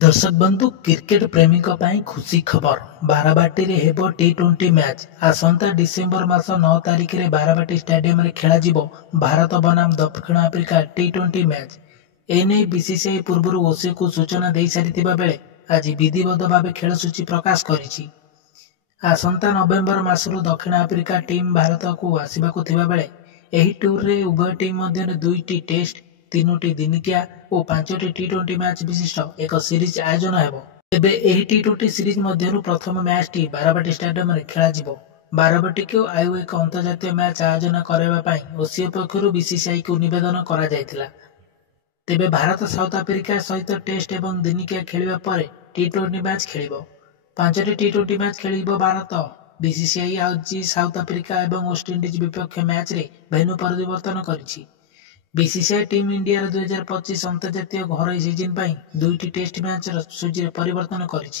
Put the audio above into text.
दर्शक बंधु क्रिकेट प्रेमी खुशी खबर बाराबाटी रे हेबो टी20 मैच आसंता डिसेंबर मास 9 तारिख रे बाराबाटी स्टेडियम रे खेला जिवो भारत बनाम दक्षिण आफ्रिका टी20 मैच एने बीसीसीआई पूर्व ओसी को सूचना दे सारिथिबा बेले आज विधिवत भाव खेल सूची प्रकाश करिछि। आसंता नवेम्बर मासरू दक्षिण आफ्रिका टीम भारत को आसिबाकु थिबा बेले एही टूर रे उभय टीम मध्य दुईटी टेस्ट 3टी दिनिकिया और 5टी टी20 मैच विशिष्ट एक सीरीज आयोजन हेबो। एबे एही टी20 सीरीज मध्यरु प्रथम मैच टी बाराबाटी स्टेडियम रे खेला जिवो। बाराबाटी को आयु एक अंतर्जातीय मैच आयोजन करबा पई ओसीए पक्षरु बीसीसीआई को निवेदन करा जायतिला। तेबे भारत साउथ आफ्रिका सहित टेस्ट एवं दिनिकिया खेलिबा परे टी20 मैच खेलिबो। 5टी टी20 मैच खेलिबो भारत। बीसीसीआई आज साउथ आफ्रिका एवं वेस्टइंडीज विपक्ष मैच रे भेन्यू परिवर्तन करिछि। बीसीसीआई टीम इंडिया 2025 अंतर्जातीय घरोई सीजन पर 2टी टेस्ट मैच सूची परिवर्तन करिछि।